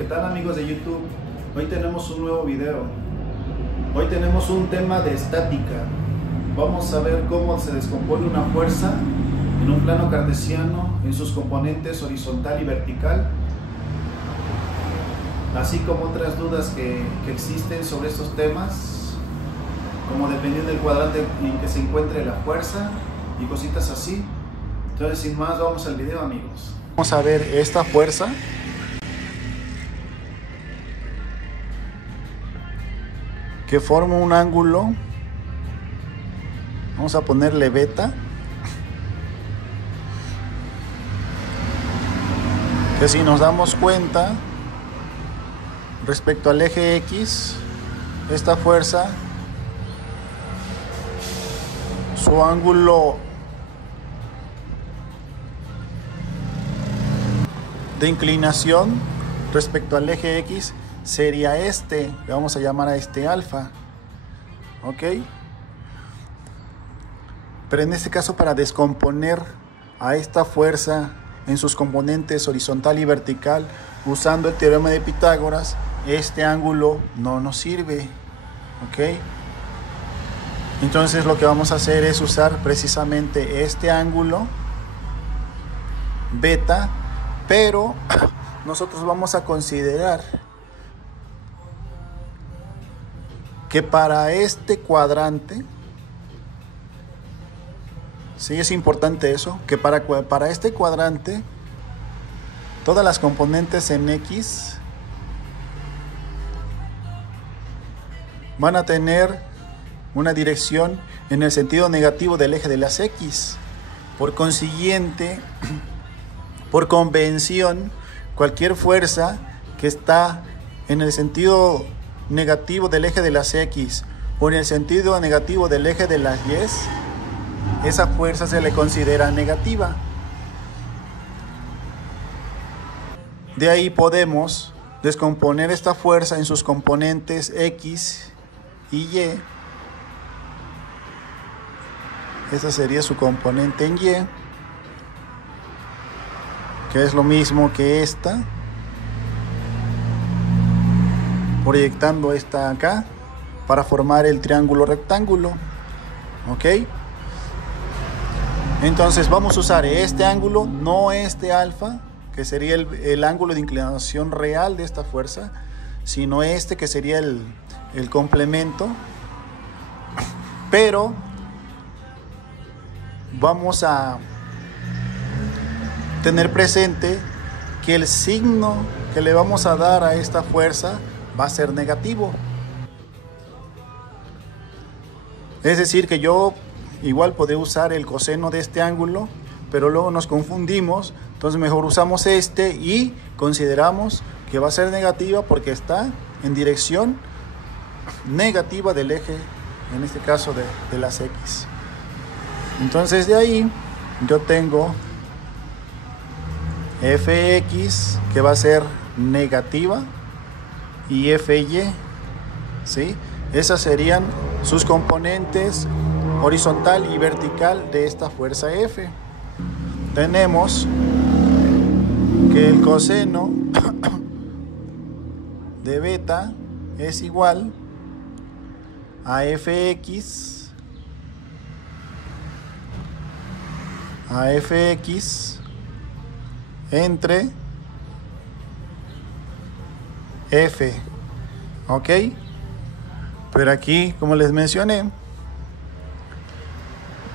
¿Qué tal, amigos de YouTube? Hoy tenemos un nuevo video. Hoy tenemos un tema de estática. Vamos a ver cómo se descompone una fuerza en un plano cartesiano en sus componentes horizontal y vertical, así como otras dudas que existen sobre estos temas, como dependiendo del cuadrante en que se encuentre la fuerza y cositas así. Entonces, sin más, vamos al video, amigos. Vamos a ver esta fuerza. Que forma un ángulo. Vamos a ponerle beta. Que si nos damos cuenta, respecto al eje X, esta fuerza, su ángulo de inclinación respecto al eje X sería este, le vamos a llamar a este alfa, ¿ok? Pero en este caso, para descomponer a esta fuerza en sus componentes horizontal y vertical, usando el teorema de Pitágoras, este ángulo no nos sirve, ¿ok? Entonces lo que vamos a hacer es usar precisamente este ángulo, beta, pero nosotros vamos a considerar que para este cuadrante, sí es importante eso, que para este cuadrante, todas las componentes en X van a tener una dirección en el sentido negativo del eje de las X. Por consiguiente, por convención, cualquier fuerza que está en el sentido negativo del eje de las X o en el sentido negativo del eje de las Y, esa fuerza se le considera negativa. De ahí podemos descomponer esta fuerza en sus componentes X y Y. Esta sería su componente en Y, que es lo mismo que esta, proyectando esta acá para formar el triángulo rectángulo, ¿ok? Entonces vamos a usar este ángulo, no este alfa, que sería el ángulo de inclinación real de esta fuerza, sino este, que sería el complemento. Pero vamos a tener presente que el signo que le vamos a dar a esta fuerza va a ser negativo. Es decir, que yo igual podría usar el coseno de este ángulo, pero luego nos confundimos. Entonces mejor usamos este y consideramos que va a ser negativa porque está en dirección negativa del eje, en este caso de las X. Entonces de ahí yo tengo Fx, que va a ser negativa, y Fy, ¿sí? Esas serían sus componentes horizontal y vertical de esta fuerza F. Tenemos que el coseno de beta es igual a Fx entre F, ¿ok? Pero aquí, como les mencioné,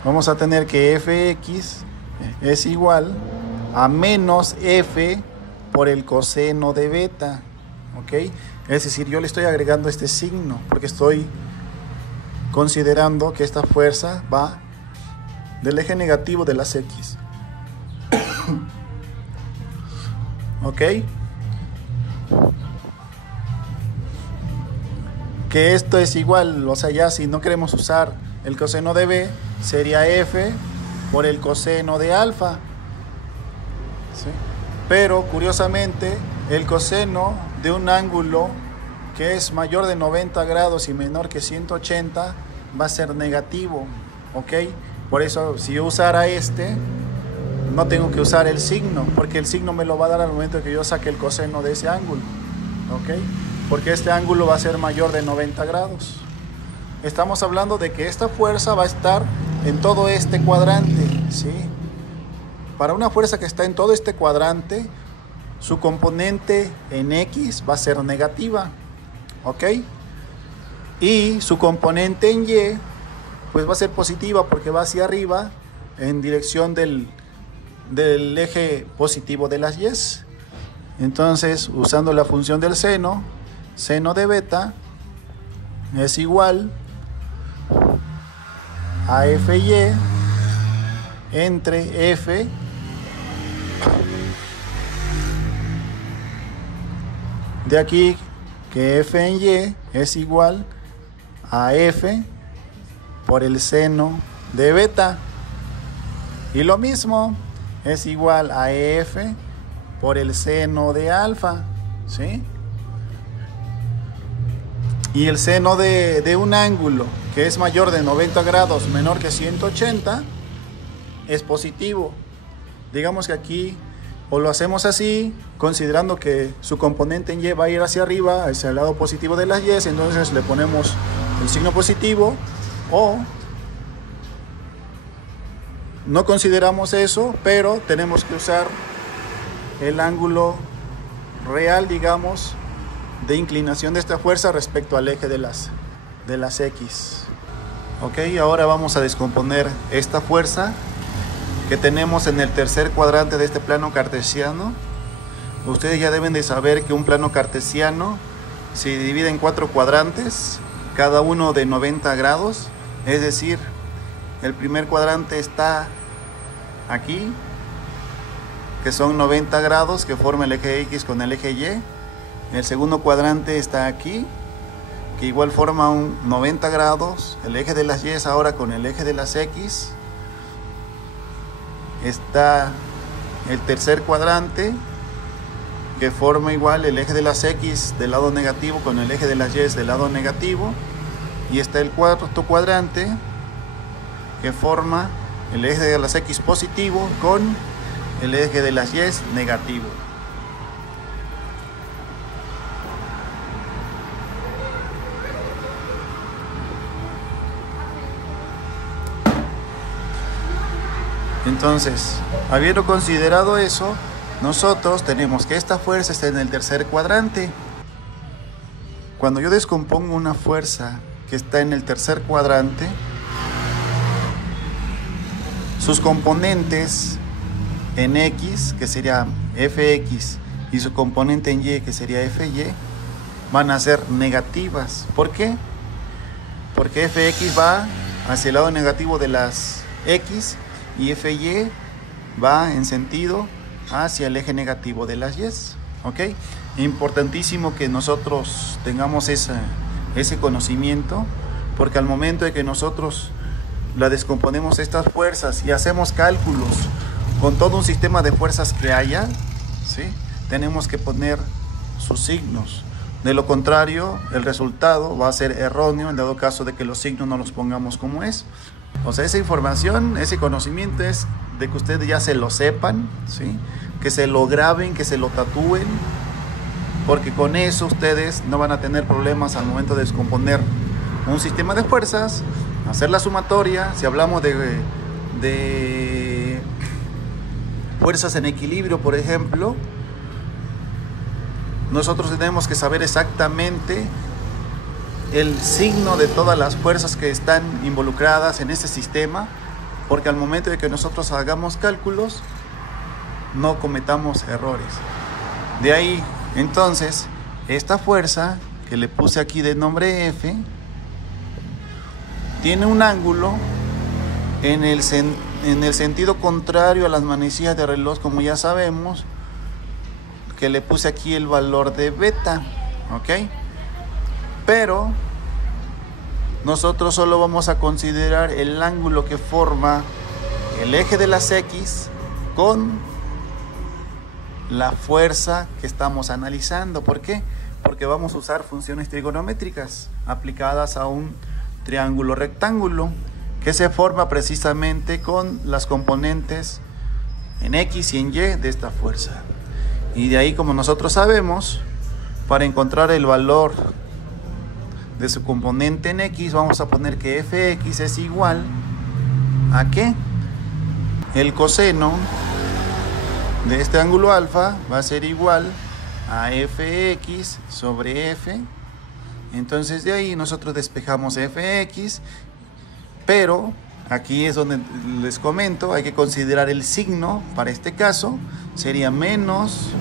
vamos a tener que Fx es igual a menos F por el coseno de beta, ¿ok? Es decir, yo le estoy agregando este signo porque estoy considerando que esta fuerza va del eje negativo de las X. ¿Ok? Que esto es igual, o sea, ya si no queremos usar el coseno de B, sería F por el coseno de alfa, ¿sí? Pero curiosamente, el coseno de un ángulo que es mayor de 90 grados y menor que 180 va a ser negativo, ¿ok? Por eso, si yo usara este, no tengo que usar el signo, porque el signo me lo va a dar al momento que yo saque el coseno de ese ángulo. ¿ok? Porque este ángulo va a ser mayor de 90 grados. Estamos hablando de que esta fuerza va a estar en todo este cuadrante, ¿sí? Para una fuerza que está en todo este cuadrante, su componente en X va a ser negativa, ¿ok? Y su componente en Y, pues va a ser positiva porque va hacia arriba en dirección del eje positivo de las Y. Entonces, usando la función del seno, seno de beta es igual a Fy entre F de aquí, que F en Y es igual a F por el seno de beta. Y lo mismo es igual a F por el seno de alfa, ¿sí? Y el seno de un ángulo que es mayor de 90 grados, menor que 180, es positivo. Digamos que aquí o lo hacemos así, considerando que su componente en Y va a ir hacia arriba, hacia el lado positivo de las Y, entonces le ponemos el signo positivo, o no consideramos eso, pero tenemos que usar el ángulo real, digamos, de inclinación de esta fuerza respecto al eje de las X. Ok, ahora vamos a descomponer esta fuerza que tenemos en el tercer cuadrante de este plano cartesiano. Ustedes ya deben de saber que un plano cartesiano se divide en 4 cuadrantes, cada uno de 90 grados, es decir, el primer cuadrante está aquí, que son 90 grados, que forma el eje X con el eje Y. El segundo cuadrante está aquí, que igual forma un 90 grados, el eje de las Y ahora con el eje de las X. Está el tercer cuadrante, que forma igual el eje de las X del lado negativo con el eje de las Y del lado negativo. Y está el cuarto cuadrante, que forma el eje de las X positivo con el eje de las Y negativo. Entonces, habiendo considerado eso, nosotros tenemos que esta fuerza está en el tercer cuadrante. Cuando yo descompongo una fuerza que está en el tercer cuadrante, sus componentes en X, que sería Fx, y su componente en Y, que sería Fy, van a ser negativas. ¿Por qué? Porque Fx va hacia el lado negativo de las X y Fy va en sentido hacia el eje negativo de las Y. ¿Ok? Importantísimo que nosotros tengamos ese conocimiento, porque al momento de que nosotros la descomponemos estas fuerzas y hacemos cálculos con todo un sistema de fuerzas que haya, ¿sí?, tenemos que poner sus signos. De lo contrario, el resultado va a ser erróneo en dado caso de que los signos no los pongamos como es. O sea, esa información, ese conocimiento es de que ustedes ya se lo sepan, ¿sí?, que se lo graben, que se lo tatúen, porque con eso ustedes no van a tener problemas al momento de descomponer un sistema de fuerzas, hacer la sumatoria. Si hablamos de fuerzas en equilibrio, por ejemplo, nosotros tenemos que saber exactamente el signo de todas las fuerzas que están involucradas en ese sistema, porque al momento de que nosotros hagamos cálculos no cometamos errores. De ahí entonces esta fuerza que le puse aquí de nombre F tiene un ángulo en el sentido contrario a las manecillas de reloj, como ya sabemos, que le puse aquí el valor de beta, ¿ok? Pero nosotros solo vamos a considerar el ángulo que forma el eje de las X con la fuerza que estamos analizando. ¿Por qué? Porque vamos a usar funciones trigonométricas aplicadas a un triángulo rectángulo que se forma precisamente con las componentes en X y en Y de esta fuerza. Y de ahí, como nosotros sabemos, para encontrar el valor de su componente en X, vamos a poner que fx es igual a ¿qué? El coseno de este ángulo alfa va a ser igual a fx sobre f. Entonces de ahí nosotros despejamos fx, pero aquí es donde les comento, hay que considerar el signo. Para este caso sería menos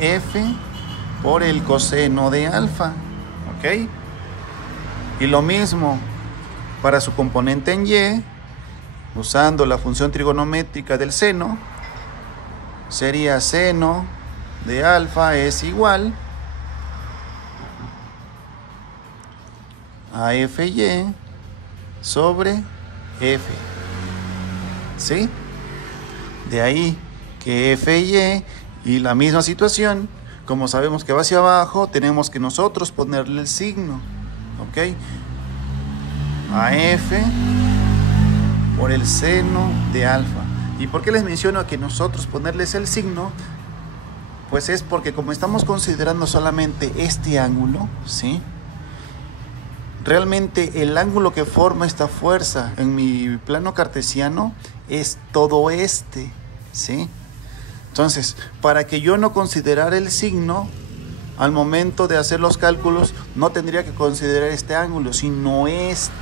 f por el coseno de alfa, ¿ok? Y lo mismo para su componente en y, usando la función trigonométrica del seno, sería seno de alfa es igual a fy sobre f, ¿sí? De ahí que fy, y la misma situación, como sabemos que va hacia abajo, tenemos que nosotros ponerle el signo, ¿ok? A f por el seno de alfa. ¿Y por qué les menciono que nosotros ponerles el signo? Pues es porque como estamos considerando solamente este ángulo, ¿sí? Realmente el ángulo que forma esta fuerza en mi plano cartesiano es todo este, ¿sí? Entonces, para que yo no considerara el signo, al momento de hacer los cálculos, no tendría que considerar este ángulo, sino este,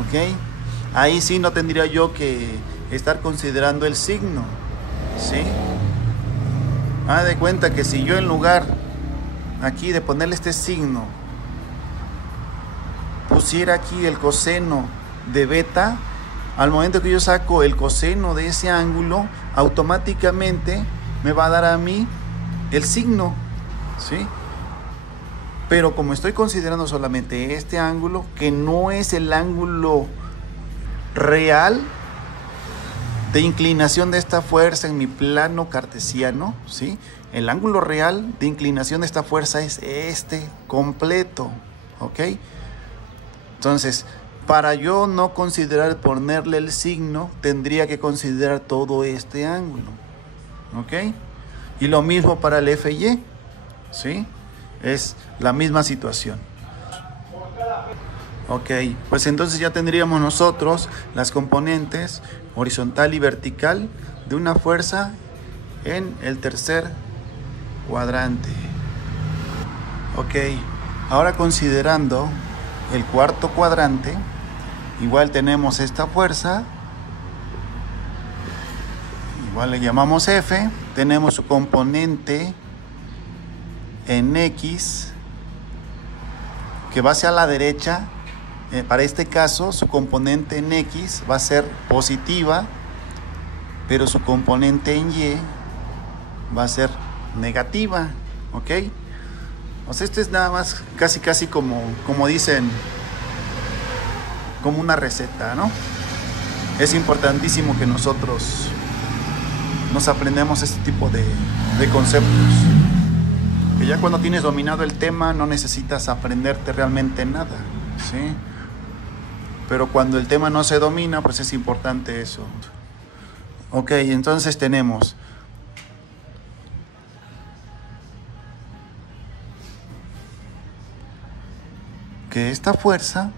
¿ok? Ahí sí no tendría yo que estar considerando el signo, ¿sí? Haz de cuenta que si yo en lugar aquí de ponerle este signo, pusiera aquí el coseno de beta, al momento que yo saco el coseno de ese ángulo, automáticamente me va a dar a mí el signo, ¿sí? Pero como estoy considerando solamente este ángulo, que no es el ángulo real de inclinación de esta fuerza en mi plano cartesiano, ¿sí? El ángulo real de inclinación de esta fuerza es este completo, ¿ok? Entonces, para yo no considerar ponerle el signo, tendría que considerar todo este ángulo, ¿ok? Y lo mismo para el FY, ¿sí? Es la misma situación. Ok, pues entonces ya tendríamos nosotros las componentes horizontal y vertical de una fuerza en el tercer cuadrante. Ok, ahora considerando el cuarto cuadrante, igual tenemos esta fuerza, igual le llamamos F, tenemos su componente en X que va hacia la derecha. Para este caso su componente en X va a ser positiva, pero su componente en Y va a ser negativa, ¿ok? O sea, esto es nada más casi como dicen, como una receta, ¿no? Es importantísimo que nosotros nos aprendamos este tipo de conceptos. Que ya cuando tienes dominado el tema no necesitas aprenderte realmente nada, ¿sí? Pero cuando el tema no se domina, pues es importante eso. Ok, entonces tenemos que esta fuerza,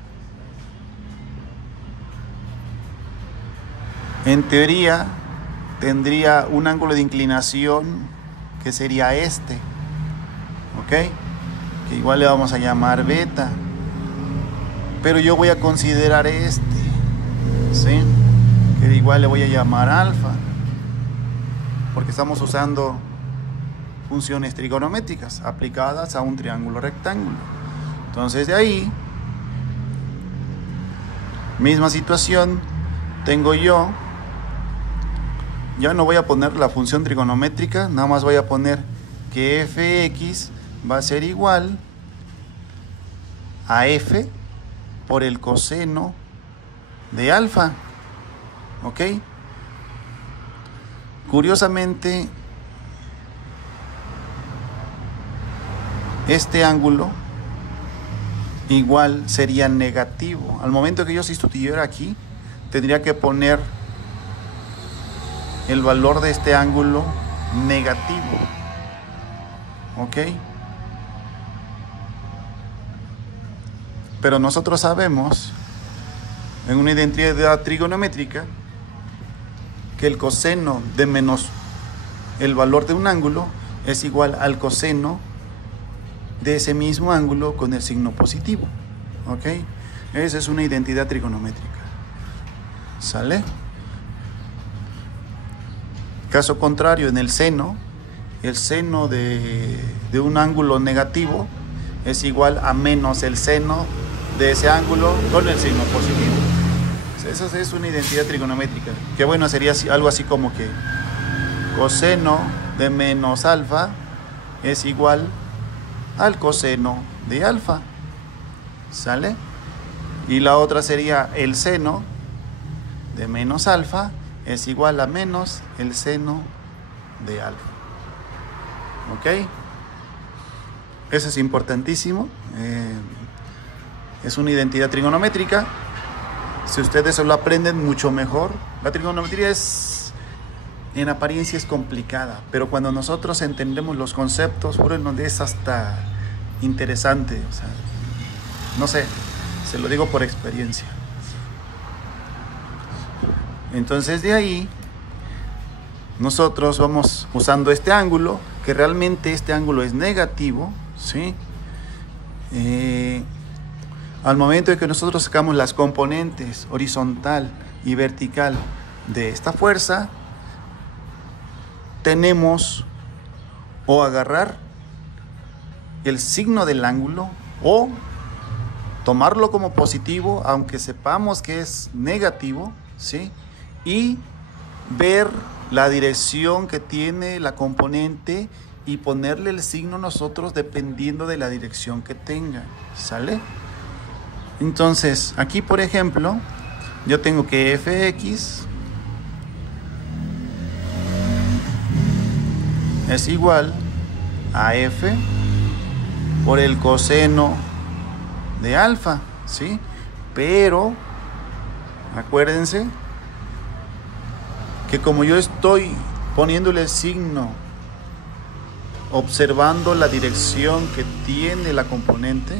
en teoría, tendría un ángulo de inclinación que sería este, ¿ok? Que igual le vamos a llamar beta. Pero yo voy a considerar este, ¿sí? Que igual le voy a llamar alfa, porque estamos usando funciones trigonométricas aplicadas a un triángulo rectángulo. Entonces de ahí, misma situación, tengo yo, ya no voy a poner la función trigonométrica, nada más voy a poner que fx va a ser igual a f por el coseno de alfa, ¿ok? Curiosamente, este ángulo igual sería negativo. Al momento que yo sustituyera aquí, tendría que poner el valor de este ángulo negativo, ¿ok? Pero nosotros sabemos en una identidad trigonométrica que el coseno de menos el valor de un ángulo es igual al coseno de ese mismo ángulo con el signo positivo, ¿ok? Esa es una identidad trigonométrica. ¿Sale? Caso contrario, en el seno de un ángulo negativo es igual a menos el seno de ese ángulo con el signo positivo. Esa es una identidad trigonométrica. Que bueno, sería algo así como que coseno de menos alfa es igual al coseno de alfa. ¿Sale? Y la otra sería el seno de menos alfa es igual a menos el seno de alfa. ¿Ok? Eso es importantísimo. Es una identidad trigonométrica. Si ustedes se lo aprenden, mucho mejor. La trigonometría en apariencia es complicada, pero cuando nosotros entendemos los conceptos, es hasta interesante. O sea, no sé, se lo digo por experiencia. Entonces de ahí nosotros vamos usando este ángulo, que realmente este ángulo es negativo, ¿sí? Al momento de que nosotros sacamos las componentes horizontal y vertical de esta fuerza, tenemos o agarrar el signo del ángulo o tomarlo como positivo, aunque sepamos que es negativo, ¿sí? Y ver la dirección que tiene la componente y ponerle el signo nosotros dependiendo de la dirección que tenga, ¿sale? Entonces, aquí por ejemplo, yo tengo que fx es igual a f por el coseno de alfa, ¿sí? Pero acuérdense que como yo estoy poniéndole el signo observando la dirección que tiene la componente,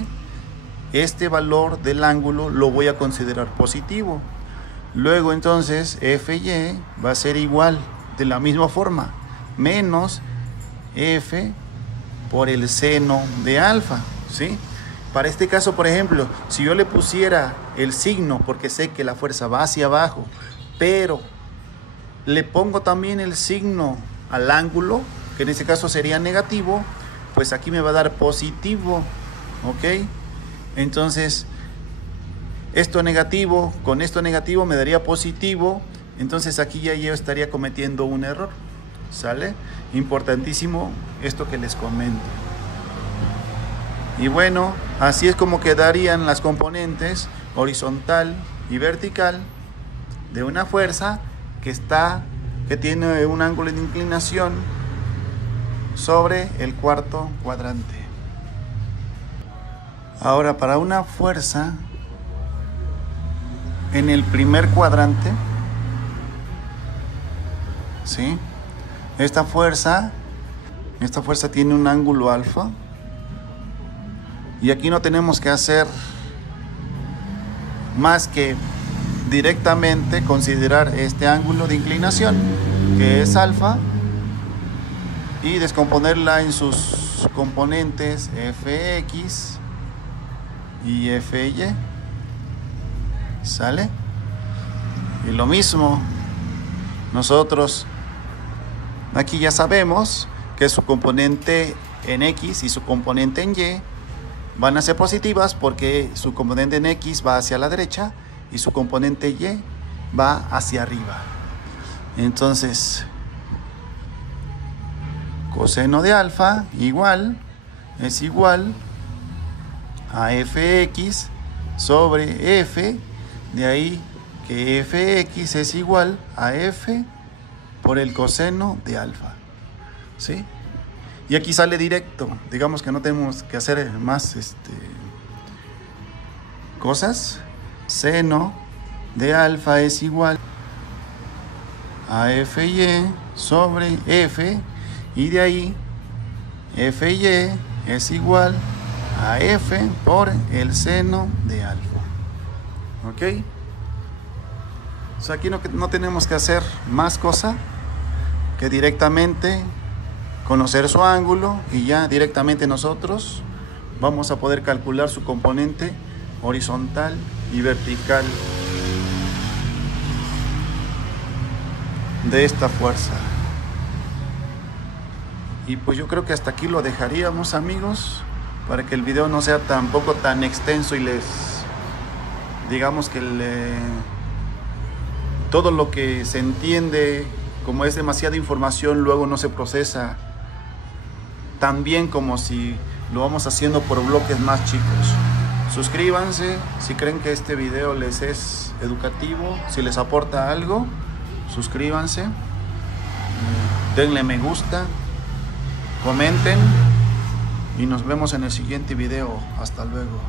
este valor del ángulo lo voy a considerar positivo. Luego entonces fy va a ser igual de la misma forma menos f por el seno de alfa, ¿sí? Para este caso, por ejemplo, si yo le pusiera el signo, porque sé que la fuerza va hacia abajo, pero le pongo también el signo al ángulo, que en este caso sería negativo, pues aquí me va a dar positivo, ¿ok? Entonces, esto negativo con esto negativo me daría positivo, entonces aquí ya yo estaría cometiendo un error, ¿sale? Importantísimo esto que les comento. Y bueno, así es como quedarían las componentes horizontal y vertical de una fuerza que tiene un ángulo de inclinación sobre el cuarto cuadrante. Ahora, para una fuerza en el primer cuadrante, ¿sí? Esta fuerza tiene un ángulo alfa. Y aquí no tenemos que hacer más que directamente considerar este ángulo de inclinación, que es alfa, y descomponerla en sus componentes fx y fy. ¿Sale? Y lo mismo, nosotros aquí ya sabemos que su componente en x y su componente en y van a ser positivas porque su componente en x va hacia la derecha y su componente y va hacia arriba. Entonces, coseno de alfa es igual a fx sobre f, de ahí que fx es igual a f por el coseno de alfa, ¿sí? Y aquí sale directo, digamos que no tenemos que hacer más cosas. Seno de alfa es igual a fy sobre f, y de ahí FY es igual a F por el seno de alfa. ¿Ok? O sea, aquí no tenemos que hacer más cosa que directamente conocer su ángulo y ya directamente nosotros vamos a poder calcular su componente horizontal y vertical de esta fuerza. Y pues yo creo que hasta aquí lo dejaríamos, amigos, para que el video no sea tampoco tan extenso y les digamos que todo lo que se entiende, como es demasiada información, luego no se procesa tan bien como si lo vamos haciendo por bloques más chicos. Suscríbanse si creen que este video les es educativo, si les aporta algo, suscríbanse, denle me gusta, comenten y nos vemos en el siguiente video. Hasta luego.